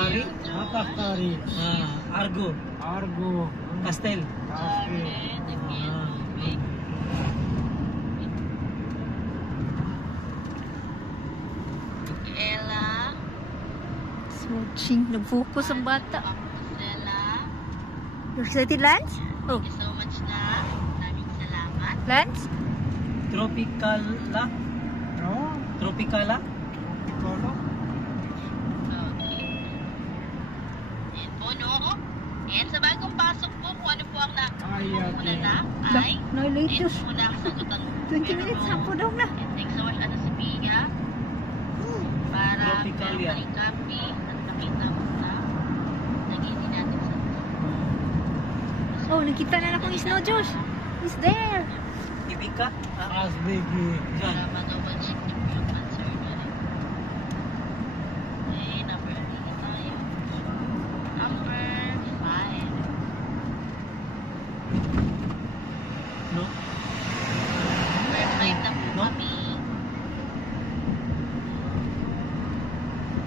Kari. Matakari. Argo. Argo. Castel. Ella. Smooching. Nag-focus ang bata. You excited, Lance? Oh. Thank you so much na. Maraming salamat. Lance? Tropicala. No? Tropicala. Tropicala. Okay. Yan po, no? Yan, sa bagong pasok po, kung ano po ang muna na, ay, No, late yan Diyos. po muna ang sagutan. 20 minutes, sampo daw na. And thanks so much, ano si Pia. Para Tropicalia. meron ka ring copy at nakita mo na nag-ini natin sa Oh, nakita na akong snow, Josh. It's there. Ibika. Asbegi. Yan. para ma-double check niyo po yung answer niyo. Okay, number 3 tayo. Number 5. No? Perfect na po No? kami.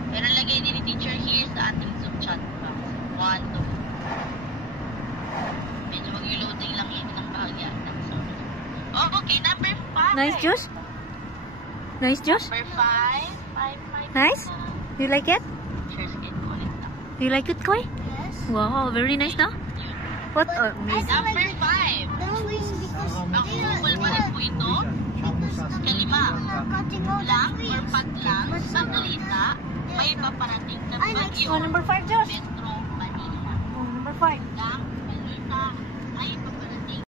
Pero lagay din ni teacher here sa ating Zoom chat box. 1, 2. Medyo mag-loading lang yun ng bahagya. Oh, okay, number 5. Nice, Josh. Nice, Josh. Number 5. 5. Nice. You like it? Share screen ko ulit lang. You like it, Koy? Yes. Wow, very nice, no? What? Oh, amazing. Number 5. Ang humble pa rin po ito. Kalima. Lang or patlang sa balita, may paparating na bagyo. Oh, number 5, Josh. Metro Manila. Oh, number 5. Lang